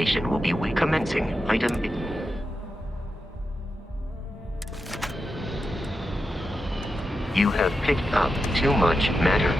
operation will be commencing. Item. You have picked up too much matter.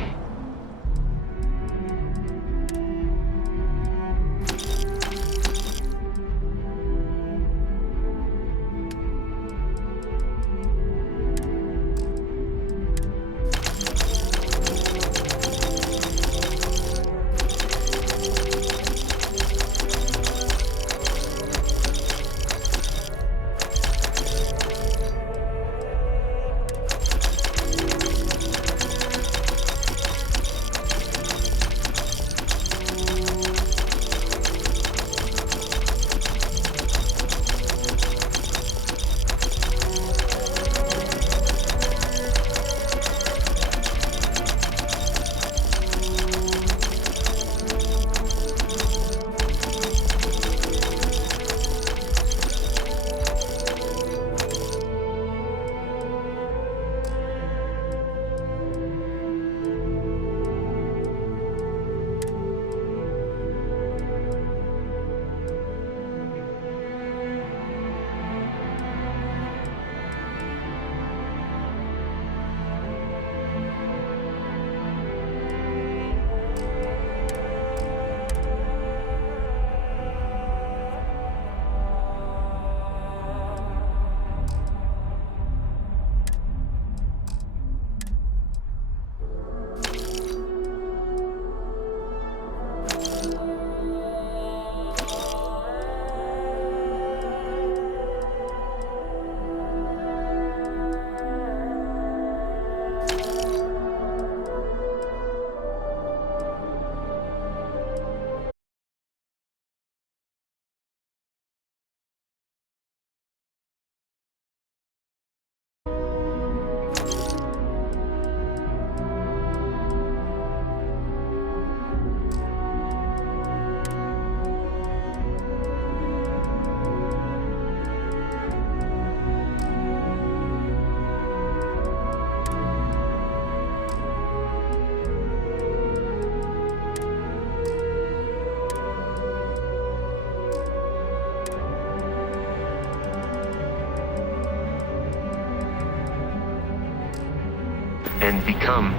And become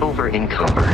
over-encumbered.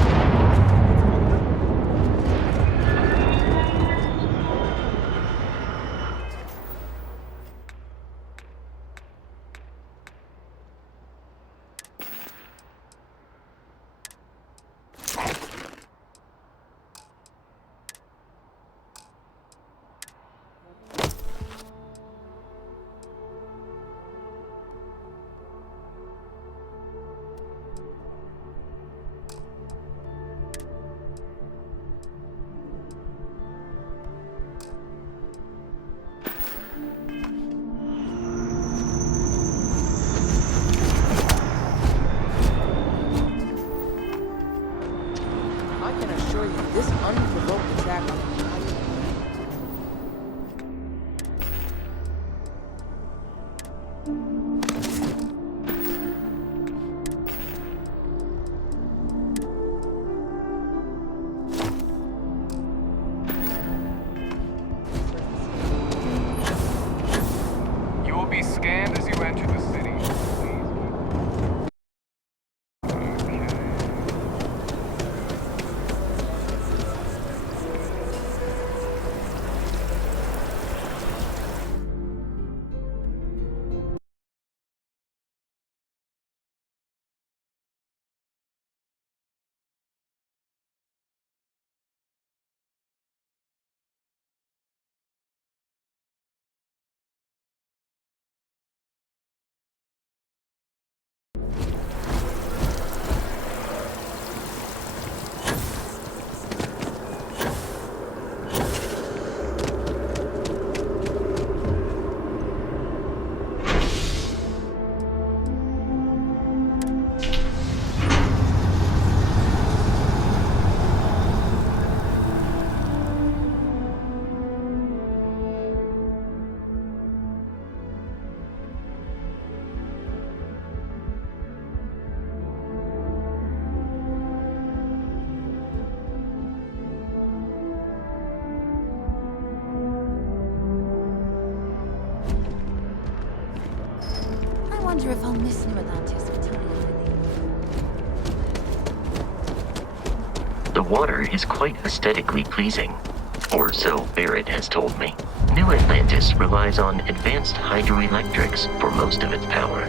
This unprovoked attack on the You will be scanned as you enter the city. wonder if I'll miss New Atlantis for time. The water is quite aesthetically pleasing, or so Barrett has told me. New Atlantis relies on advanced hydroelectrics for most of its power.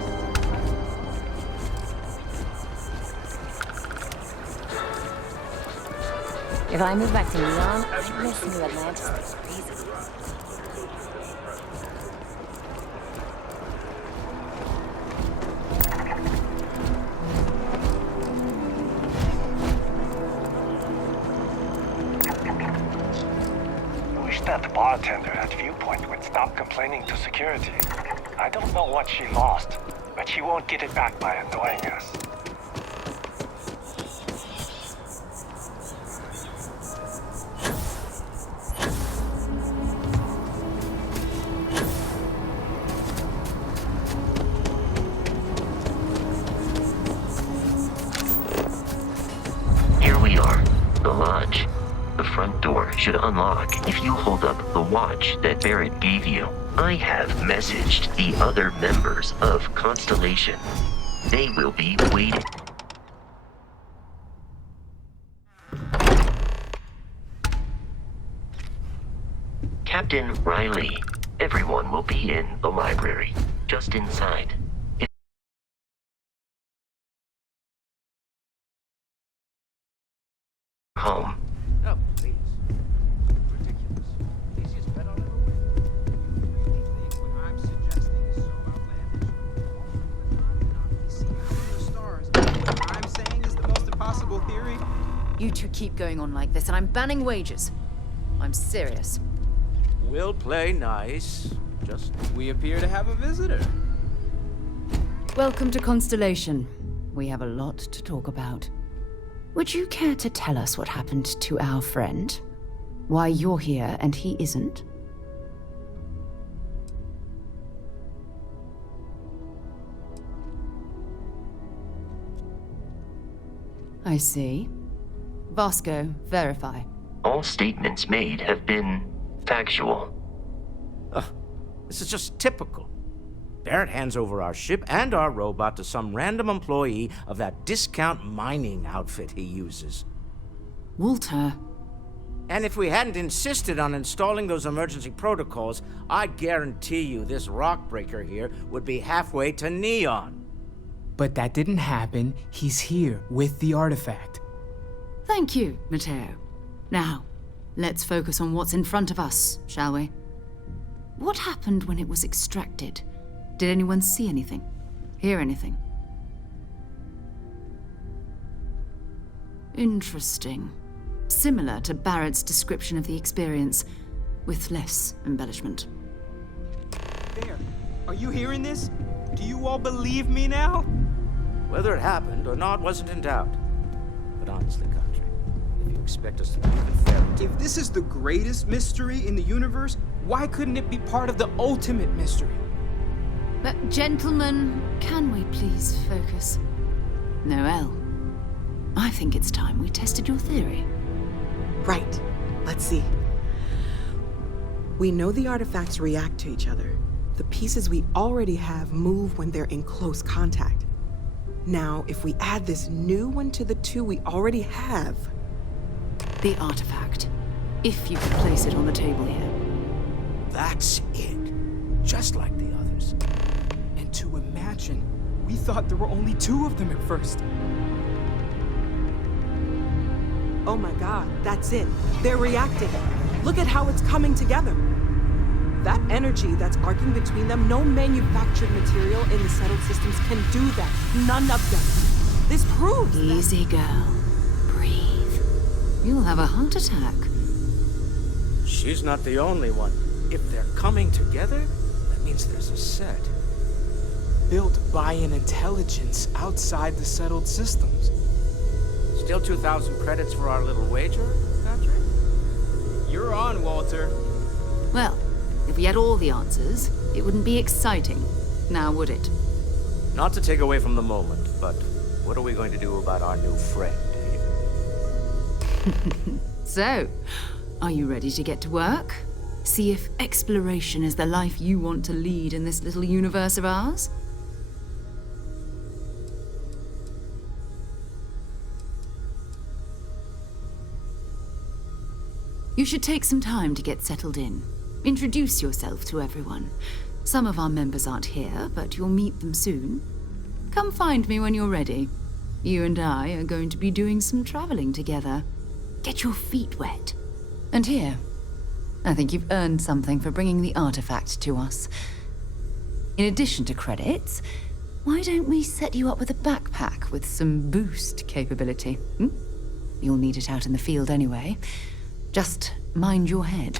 If I move back to Neon, I'd miss New Atlantis like crazy. Wish that bartender at Viewpoint would stop complaining to security. I don't know what she lost, but she won't get it back by annoying us. Here we are, the lodge. The front door should unlock if you hold up the watch that Barrett gave you. I have messaged the other members of Constellation. They will be waiting. Captain Riley, everyone will be in the library, just inside. Home. Oh, please. Ridiculous. Easiest bet I'll ever win. Anything what I'm suggesting is so outlandish. Not see through the stars. What I'm saying is the most impossible theory. You two keep going on like this, and I'm banning wagers. I'm serious. We'll play nice. Just We appear to have a visitor. Welcome to Constellation. We have a lot to talk about. Would you care to tell us what happened to our friend? Why you're here and he isn't? I see. Vasco, verify. All statements made have been factual. this is just typical. Barrett hands over our ship and our robot to some random employee of that discount mining outfit he uses. Walter. And if we hadn't insisted on installing those emergency protocols, I guarantee you this rock breaker here would be halfway to Neon. But that didn't happen. He's here with the artifact. Thank you, Matteo. Now, let's focus on what's in front of us, shall we? What happened when it was extracted? Did anyone see anything? Hear anything? Interesting. Similar to Barrett's description of the experience, with less embellishment. There. Are you hearing this? Do you all believe me now? Whether it happened or not wasn't in doubt. But honestly, Country, if you expect us to believe in fairy tales... If this is the greatest mystery in the universe, why couldn't it be part of the ultimate mystery? But gentlemen, can we please focus? Noel, I think it's time we tested your theory. Right. Let's see. We know the artifacts react to each other. The pieces we already have move when they're in close contact. Now, if we add this new one to the two we already have... The artifact. If you could place it on the table here. That's it. Just like the others. And to imagine, we thought there were only two of them at first. Oh my god, that's it. They're reacting. Look at how it's coming together. That energy that's arcing between them, no manufactured material in the settled systems can do that. None of them. This proves that... Easy, girl. Breathe. You'll have a heart attack. She's not the only one. If they're coming together, that means there's a set. Built by an intelligence outside the settled systems. Still 2,000 credits for our little wager, Patrick? You're on, Walter. Well, if we had all the answers, it wouldn't be exciting, now would it? Not to take away from the moment, but what are we going to do about our new friend here? So, are you ready to get to work? See if exploration is the life you want to lead in this little universe of ours? You should take some time to get settled in. Introduce yourself to everyone. Some of our members aren't here, but you'll meet them soon. Come find me when you're ready. You and I are going to be doing some traveling together. Get your feet wet. And here, I think you've earned something for bringing the artifact to us. In addition to credits, why don't we set you up with a backpack with some boost capability? You'll need it out in the field anyway. Just mind your head.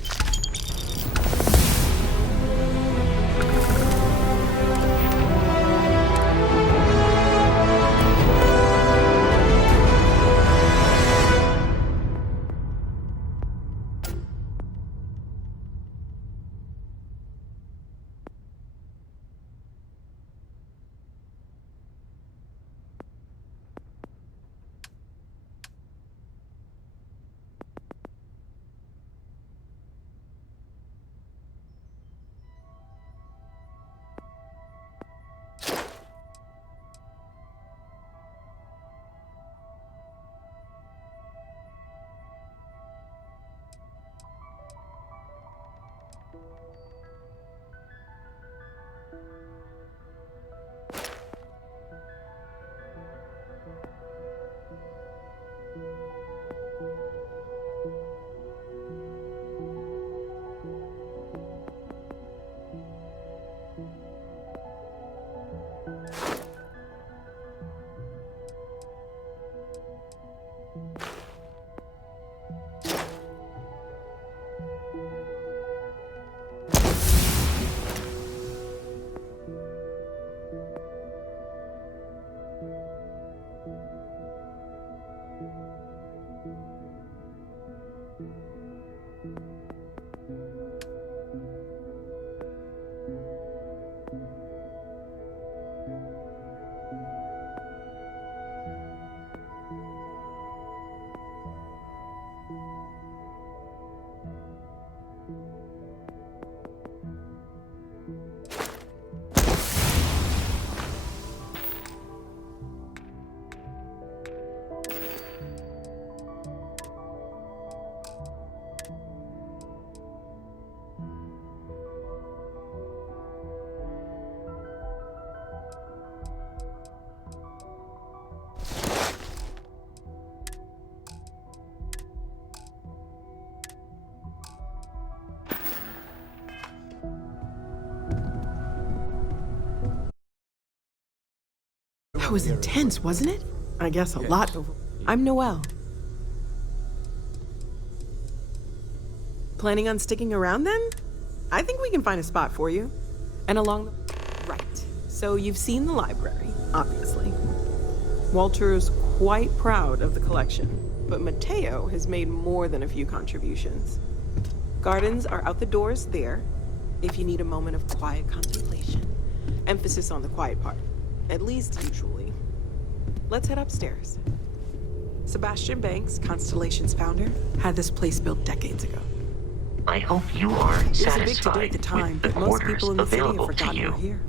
That was intense, wasn't it? I guess a lot. I'm Noelle. Planning on sticking around then? I think we can find a spot for you. And along the... Right. So you've seen the library, obviously. Walter's quite proud of the collection, but Mateo has made more than a few contributions. Gardens are out the doors there, if you need a moment of quiet contemplation. Emphasis on the quiet part. At least usually. Let's head upstairs. Sebastian Banks, Constellation's founder, had this place built decades ago. I hope you are It was a big to-do satisfied at the time, with the but most quarters people in the city have available to forgotten you. we're here.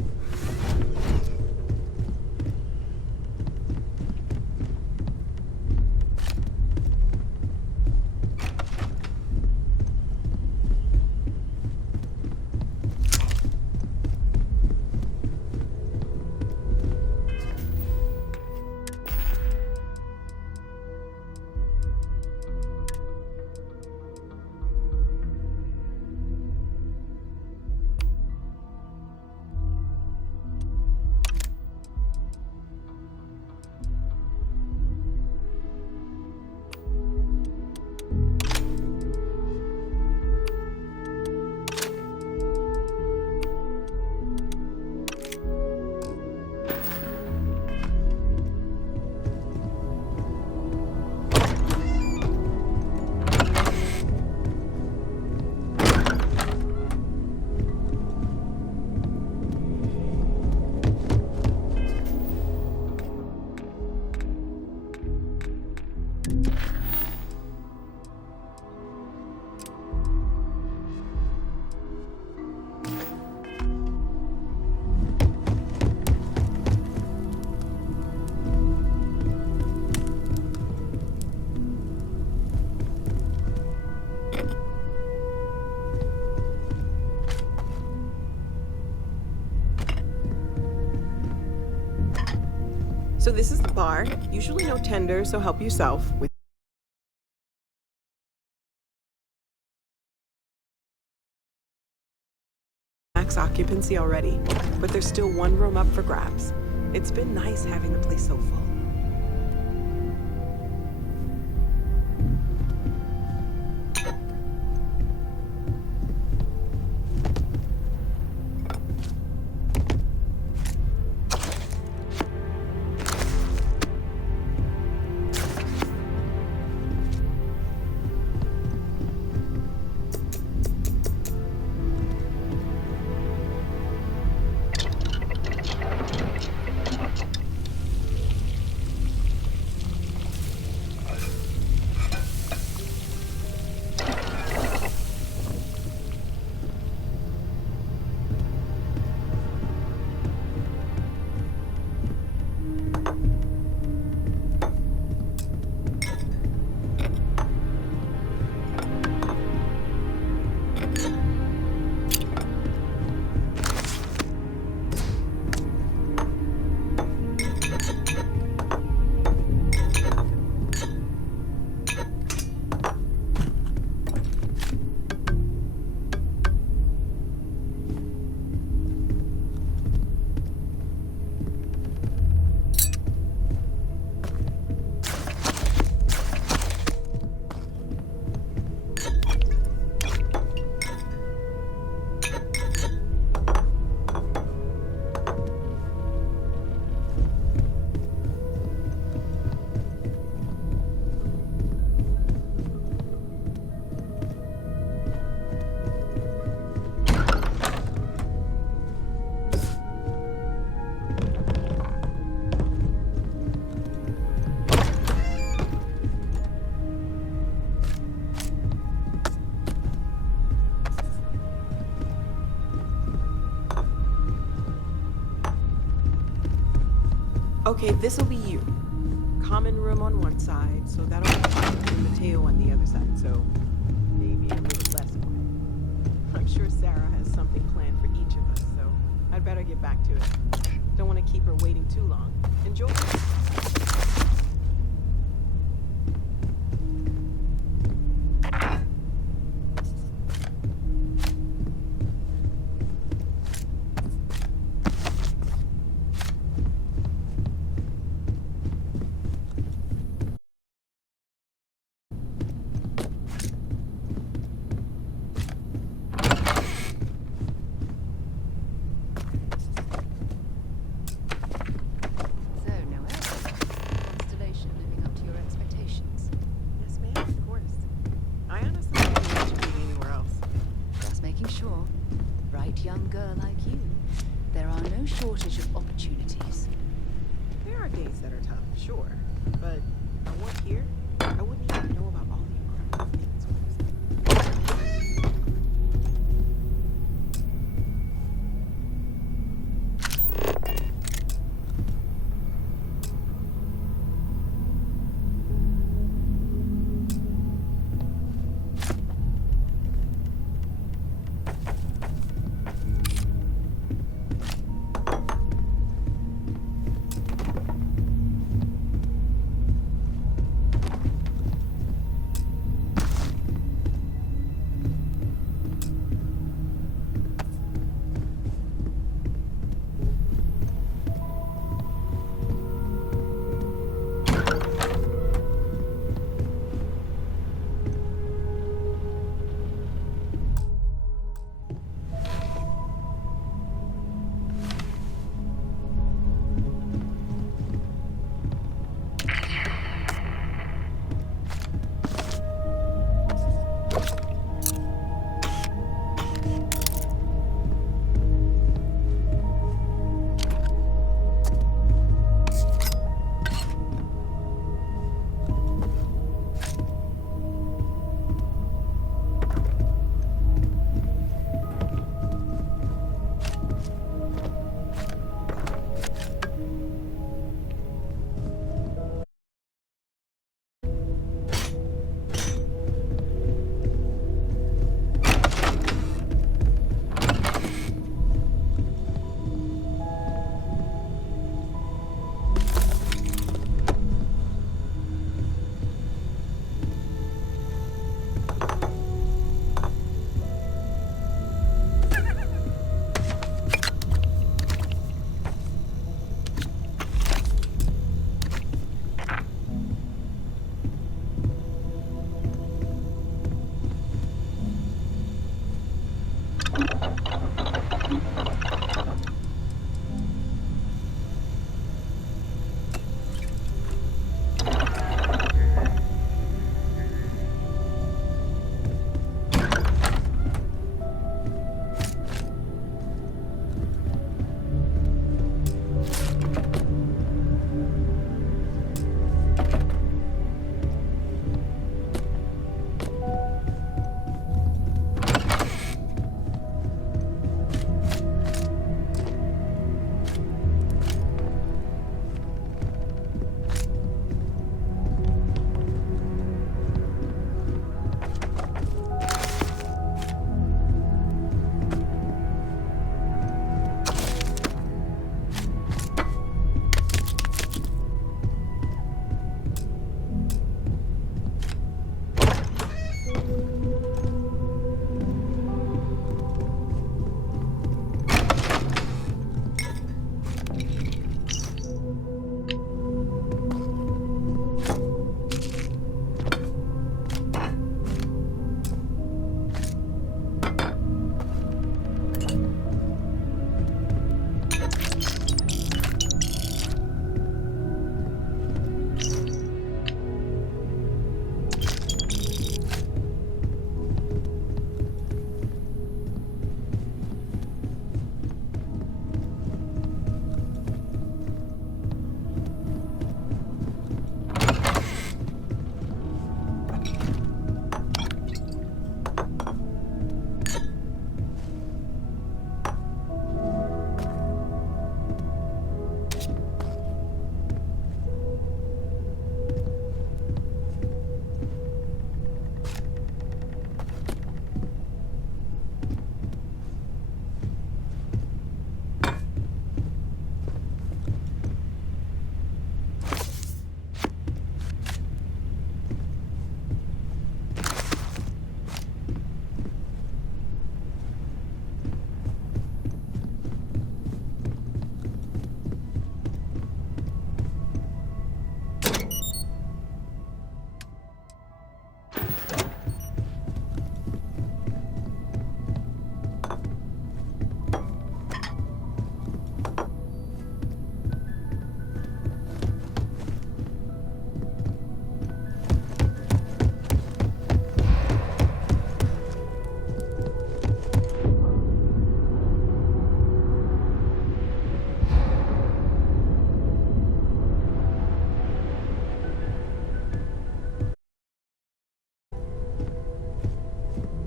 So this is the bar. Usually no tender, so help yourself. With max occupancy already, but there's still one room up for grabs. It's been nice having the place so full. Okay, this'll be you. Common room on one side, so that'll be fine, and Mateo on the other side, so maybe a little less quiet. I'm sure Sarah has something planned for each of us, so I'd better get back to it. Don't want to keep her waiting too long. Enjoy. So, Noel, Constellation living up to your expectations? Yes, ma'am, of course. I honestly don't think I should be anywhere else. Just making sure. Bright young girl like you. There are no shortage of opportunities. There are days that are tough, sure, but I work here. I wouldn't even know about all the incredible things we're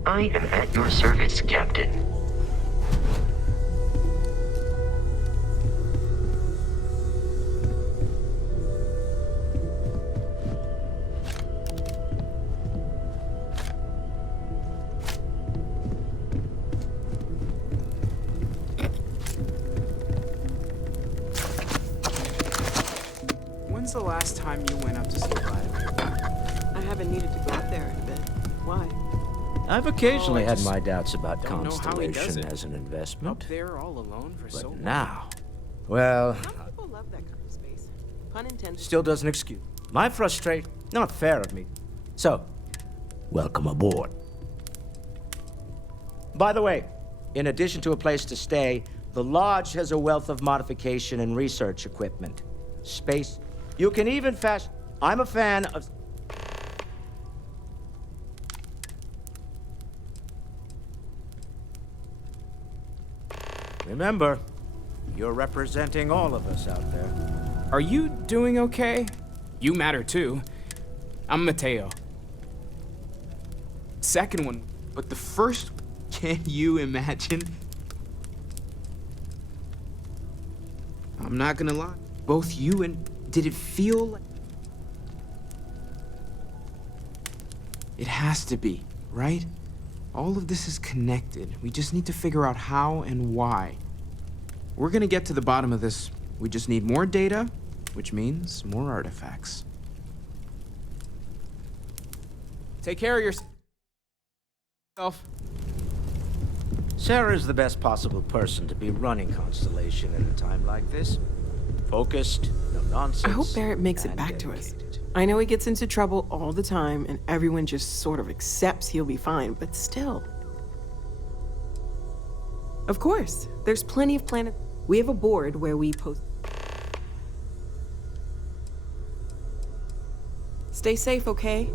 I am at your service, Captain. When's the last time you went up to see Vladimir? I haven't needed to go up there in a bit. Why? I've occasionally I had just my doubts about don't know how he does Constellation it. as an investment. Up there all alone for so But long. now, well, Some people love that kind of space. Pun intended. still doesn't excuse my frustration. Not fair of me. So, welcome aboard. By the way, in addition to a place to stay, the lodge has a wealth of modification and research equipment. Space. You can even fashion. I'm a fan of. Remember, you're representing all of us out there. Are you doing okay? You matter too. I'm Mateo. Second one, but the first, can you imagine? I'm not gonna lie. Both you and did it feel like it has to be, right? All of this is connected. We just need to figure out how and why. We're gonna get to the bottom of this. We just need more data, which means more artifacts. Take care of yourself. Sarah's the best possible person to be running Constellation at a time like this. Focused, no nonsense. I hope Barrett makes it and back to us. dedicated. I know he gets into trouble all the time, and everyone just sort of accepts he'll be fine, but still. Of course, there's plenty of planet. We have a board where we post. Stay safe, okay?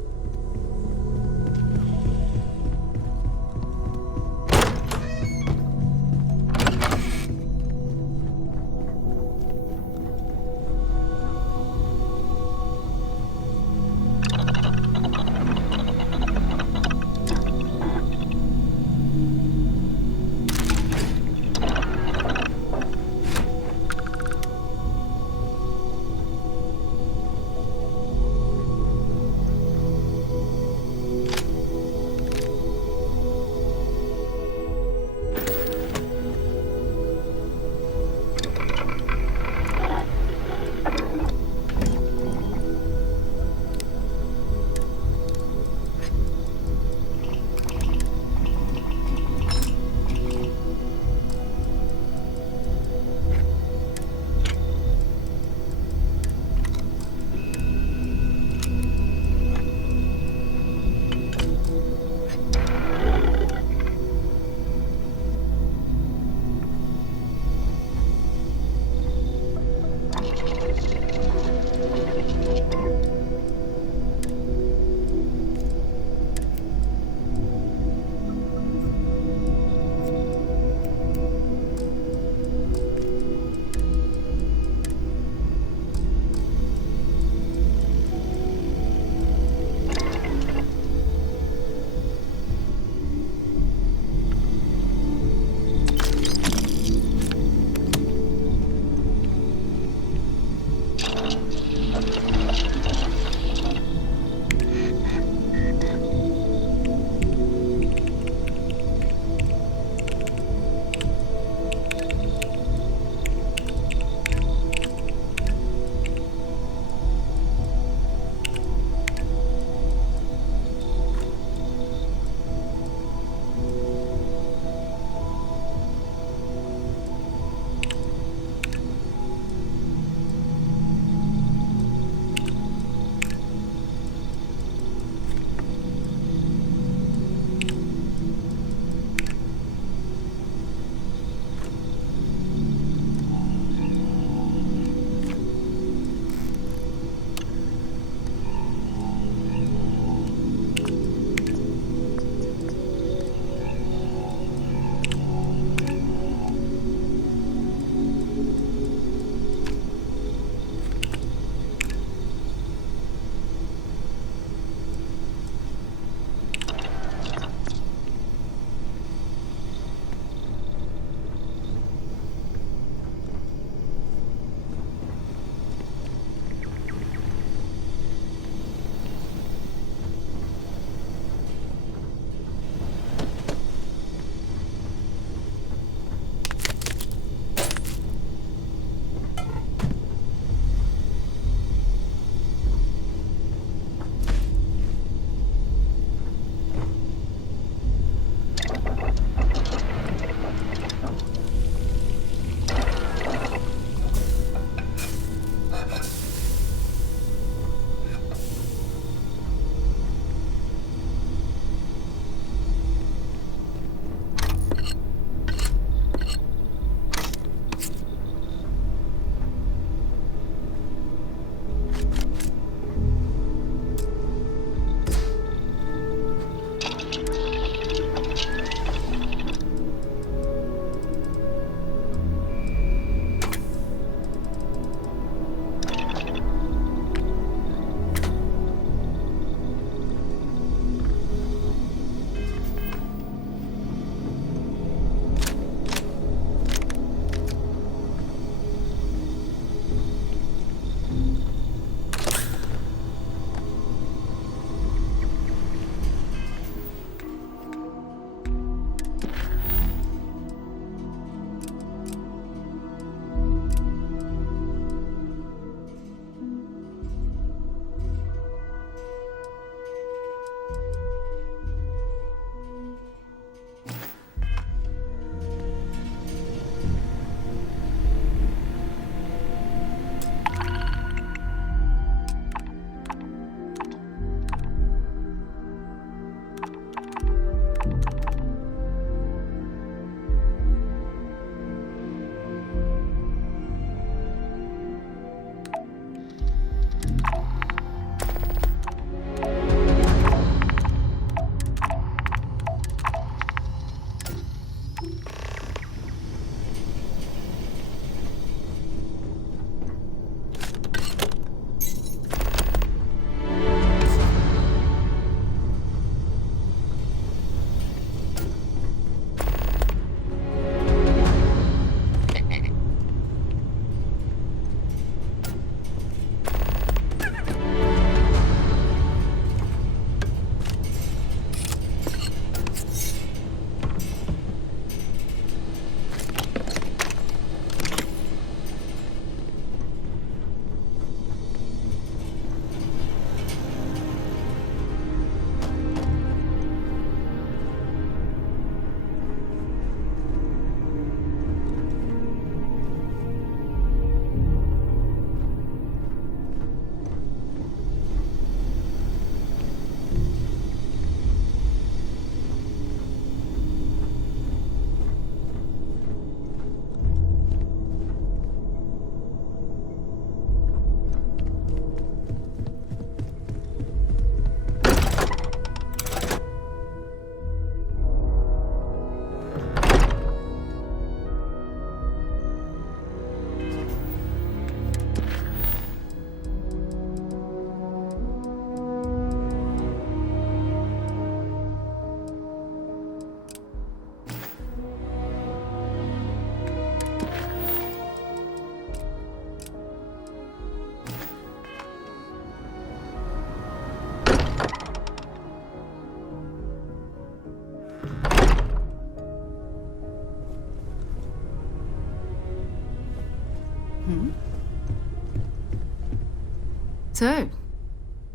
So,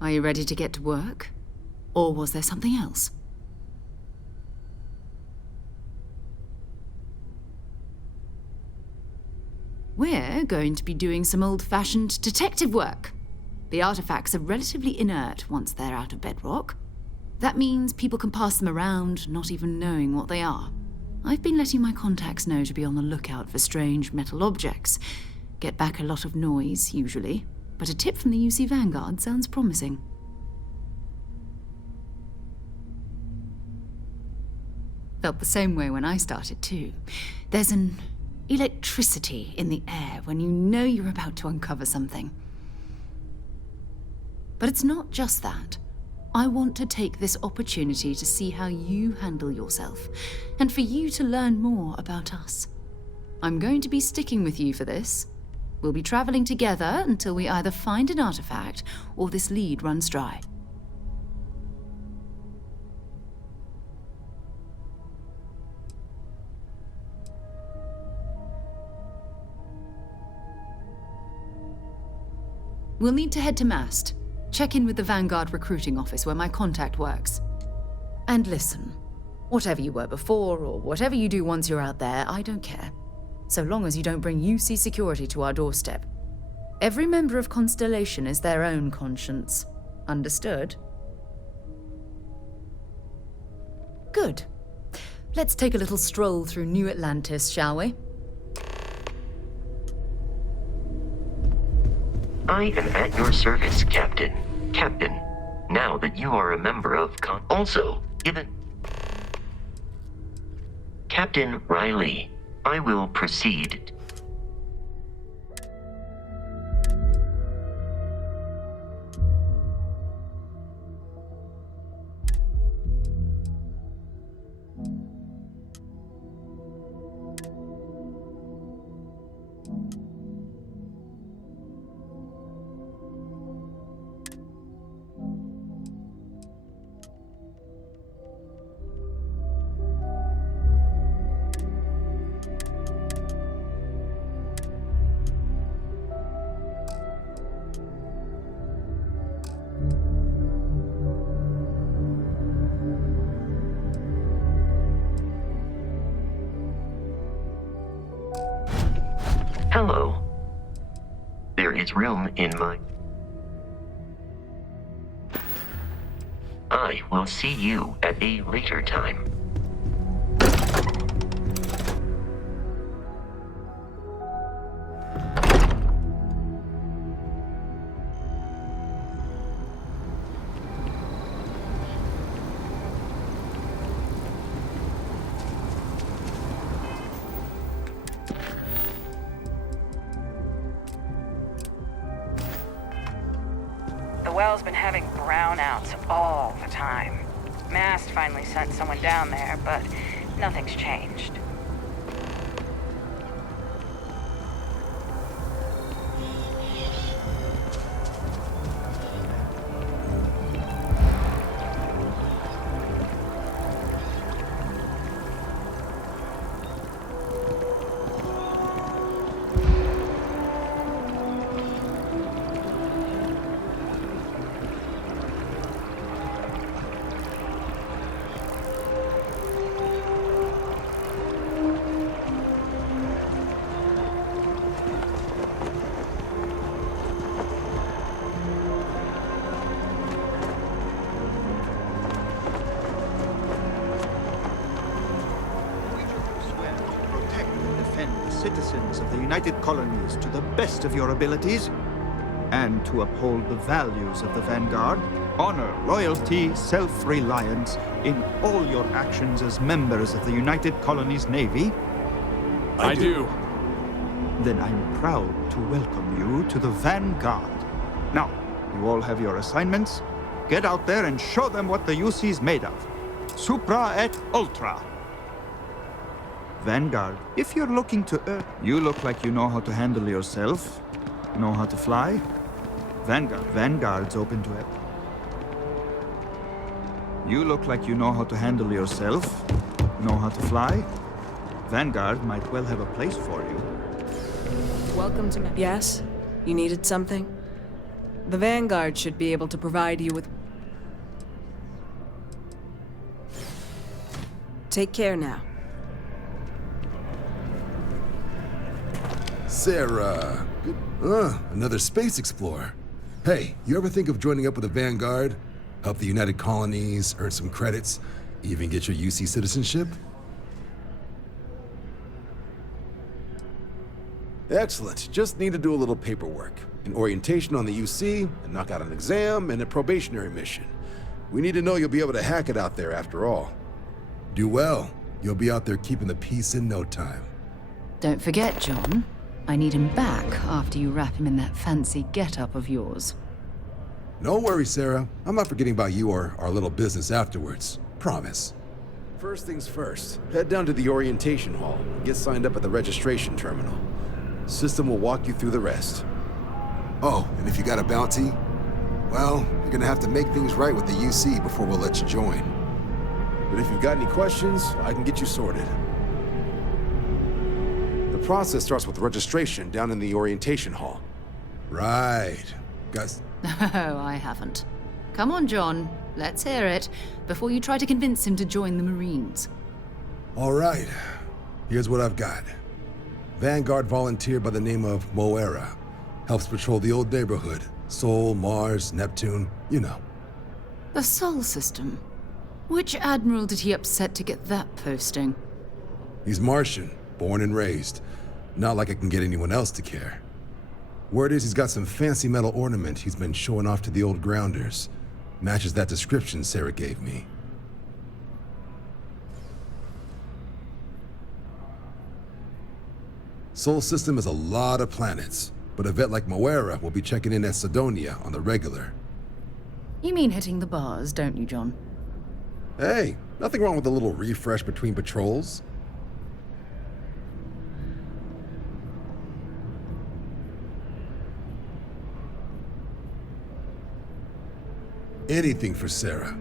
are you ready to get to work? Or was there something else? We're going to be doing some old-fashioned detective work. The artifacts are relatively inert once they're out of bedrock. That means people can pass them around, not even knowing what they are. I've been letting my contacts know to be on the lookout for strange metal objects. Get back a lot of noise, usually, but a tip from the UC Vanguard sounds promising. Felt the same way when I started, too. There's an electricity in the air when you know you're about to uncover something. But it's not just that. I want to take this opportunity to see how you handle yourself, and for you to learn more about us. I'm going to be sticking with you for this. We'll be traveling together until we either find an artifact or this lead runs dry. We'll need to head to Mast. Check in with the Vanguard recruiting office where my contact works. And listen, whatever you were before or whatever you do once you're out there, I don't care. So long as you don't bring UC security to our doorstep. Every member of Constellation is their own conscience. Understood? Good. Let's take a little stroll through New Atlantis, shall we? I am at your service, Captain. Captain, now that you are a member of Also, given... Captain Riley, I will proceed. Hello. There is room in my... I will see you at a later time. The well's been having brownouts all the time. Mast finally sent someone down there, but nothing's changed. Citizens of the United Colonies to the best of your abilities, and to uphold the values of the Vanguard, honor, loyalty, self-reliance in all your actions as members of the United Colonies Navy? I do. Then I'm proud to welcome you to the Vanguard. Now, you all have your assignments. Get out there and show them what the UC's made of. Supra et Ultra. Vanguard, if you're looking to Earth, you look like you know how to handle yourself, know how to fly. Vanguard's open to it. You look like you know how to handle yourself, know how to fly. Vanguard might well have a place for you. Welcome to... Yes? You needed something? The Vanguard should be able to provide you with... Take care now. Sarah. Another space explorer. Hey, you ever think of joining up with the Vanguard? Help the United Colonies, earn some credits, even get your UC citizenship? Excellent. Just need to do a little paperwork. An orientation on the UC, and knock out an exam, and a probationary mission. We need to know you'll be able to hack it out there after all. Do well. You'll be out there keeping the peace in no time. Don't forget, John. I need him back after you wrap him in that fancy get-up of yours. No worries, Sarah. I'm not forgetting about you or our little business afterwards. Promise. First things first, head down to the orientation hall and get signed up at the registration terminal. System will walk you through the rest. Oh, and if you got a bounty, well, you're gonna have to make things right with the UC before we'll let you join. But if you've got any questions, I can get you sorted. The process starts with registration down in the orientation hall. Right. Guys. Oh, I haven't. Come on, John. Let's hear it, before you try to convince him to join the Marines. All right. Here's what I've got. Vanguard volunteer by the name of Moira. Helps patrol the old neighborhood. Sol, Mars, Neptune, you know. The Sol system? Which admiral did he upset to get that posting? He's Martian, born and raised. Not like I can get anyone else to care. Word is he's got some fancy metal ornament he's been showing off to the old grounders. Matches that description Sarah gave me. Sol system has a lot of planets, but a vet like Moira will be checking in at Sidonia on the regular. You mean hitting the bars, don't you, John? Hey, nothing wrong with a little refresh between patrols. Anything for Sarah.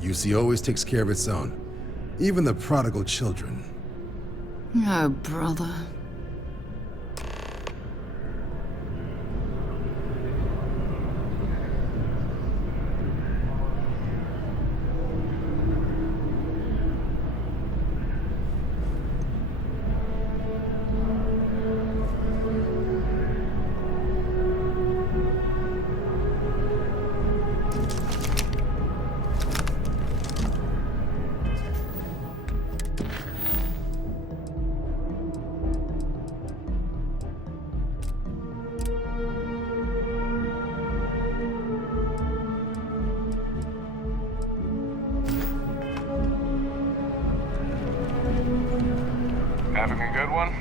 UC always takes care of its own. Even the prodigal children. Oh, brother. Having a good one?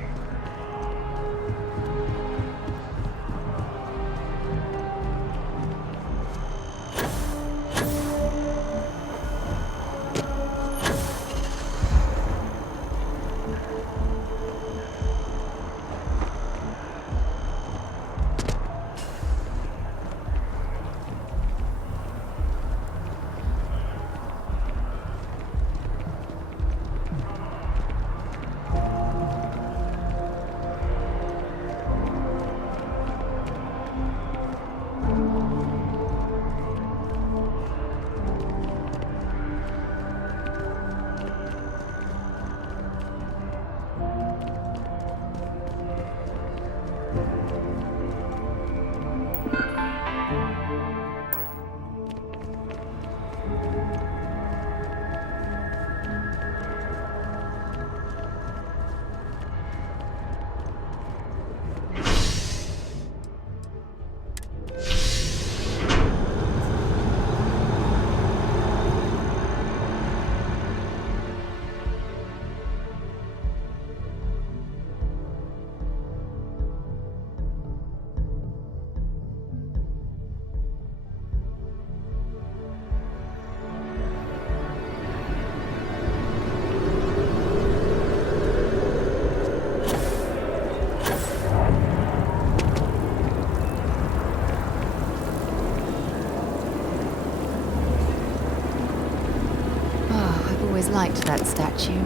Liked that statue.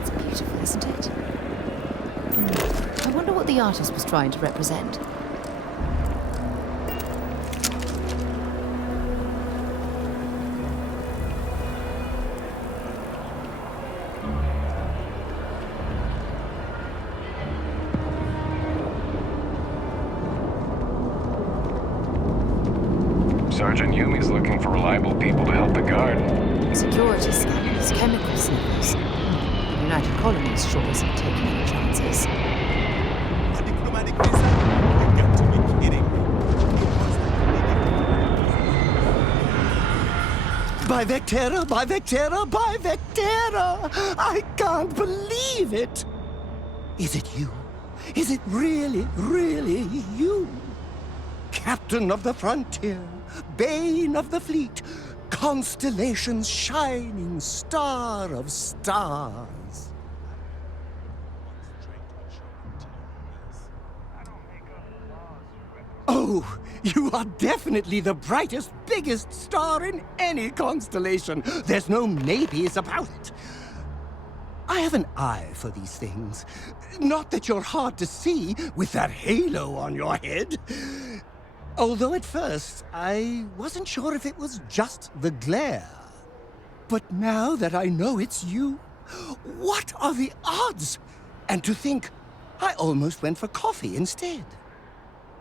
It's beautiful, isn't it? I wonder what the artist was trying to represent. Sergeant Yumi's looking for reliable people to help the guard. Security scanners, chemical sniffers. The United Colonies sure isn't taking any chances. A diplomatic visa? You've got to be kidding me. By Vectera, by Vectera, by Vectera! I can't believe it! Is it you? Is it really, really you? Captain of the frontier, bane of the fleet, constellation's shining star of stars. Oh, you are definitely the brightest, biggest star in any constellation. There's no maybes about it. I have an eye for these things. Not that you're hard to see with that halo on your head. Although at first, I wasn't sure if it was just the glare. But now that I know it's you, what are the odds? And to think, I almost went for coffee instead.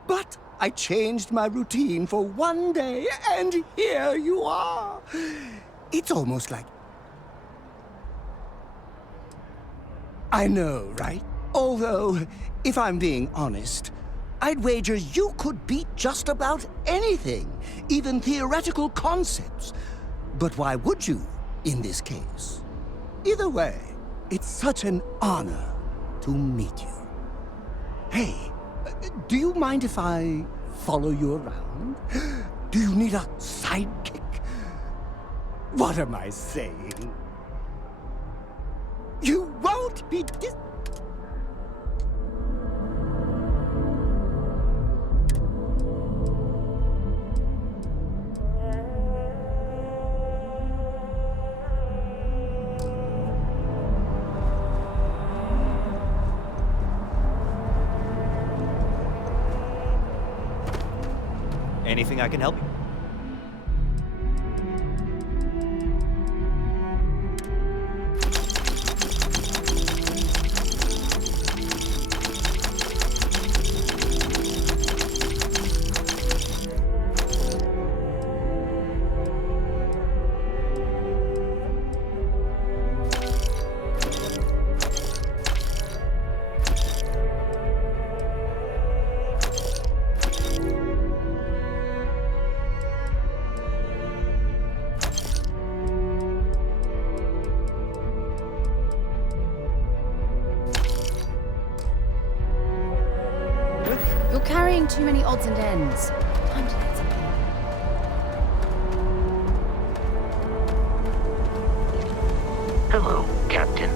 But I changed my routine for one day, and here you are. It's almost like... I know, right? Although, if I'm being honest, I'd wager you could beat just about anything, even theoretical concepts. But why would you, in this case? Either way, it's such an honor to meet you. Hey, do you mind if I follow you around? Do you need a sidekick? What am I saying? You won't be Anything I can help you? You're carrying too many odds and ends. Time to get something. Hello, Captain.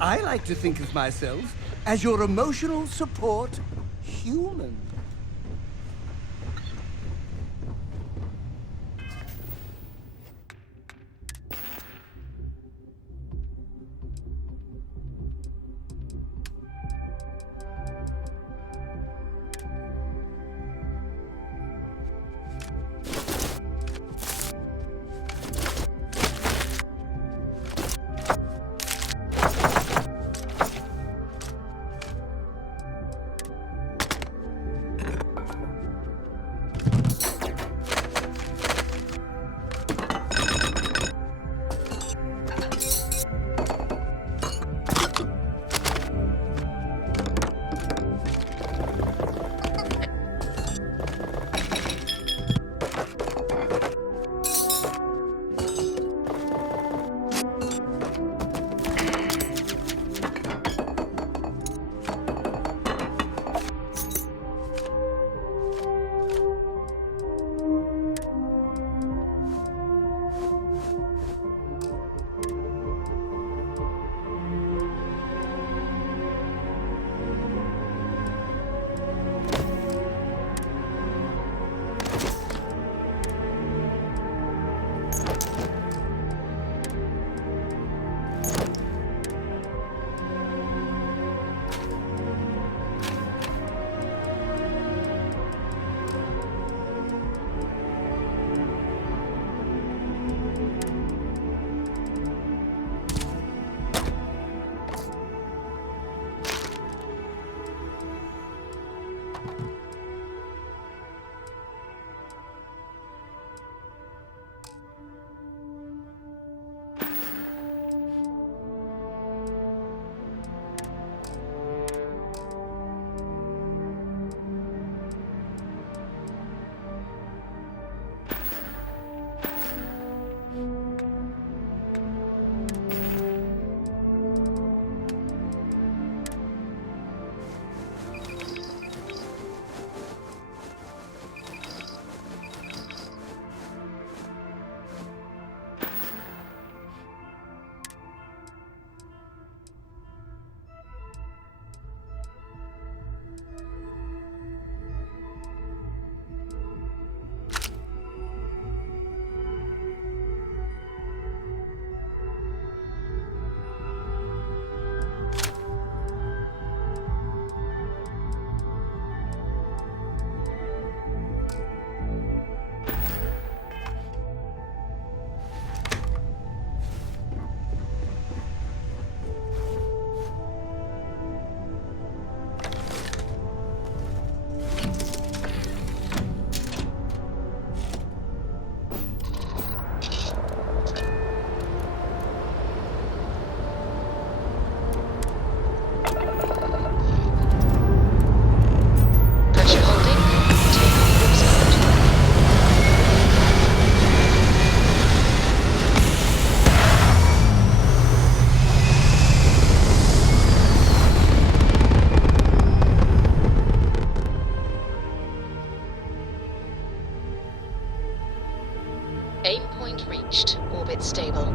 I like to think of myself as your emotional support human. Aim point reached. Orbit stable.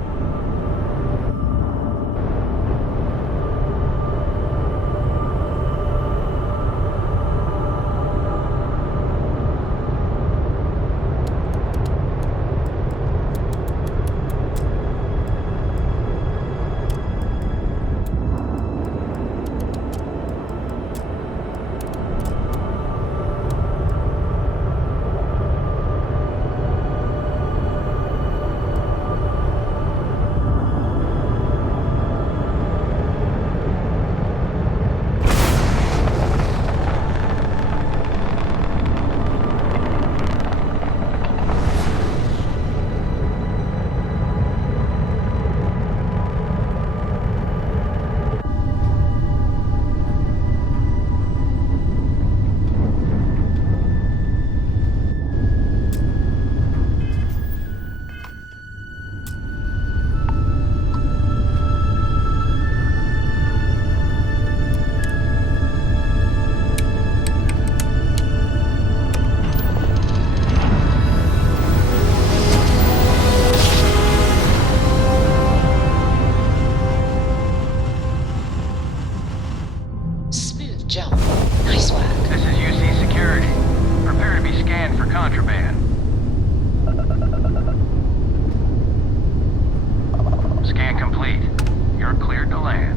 Nice work. This is UC Security. Prepare to be scanned for contraband. Scan complete. You're cleared to land.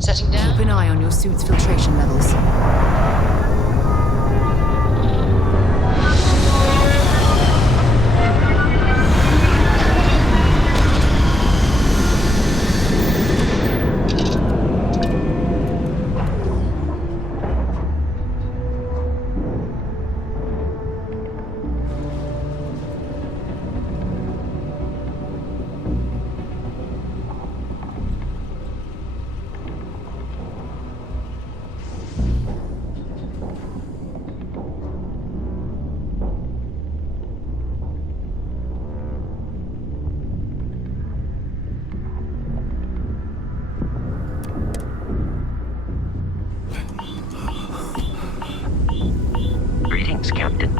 Setting down. Keep an eye on your suit's filtration levels. Greetings, Captain.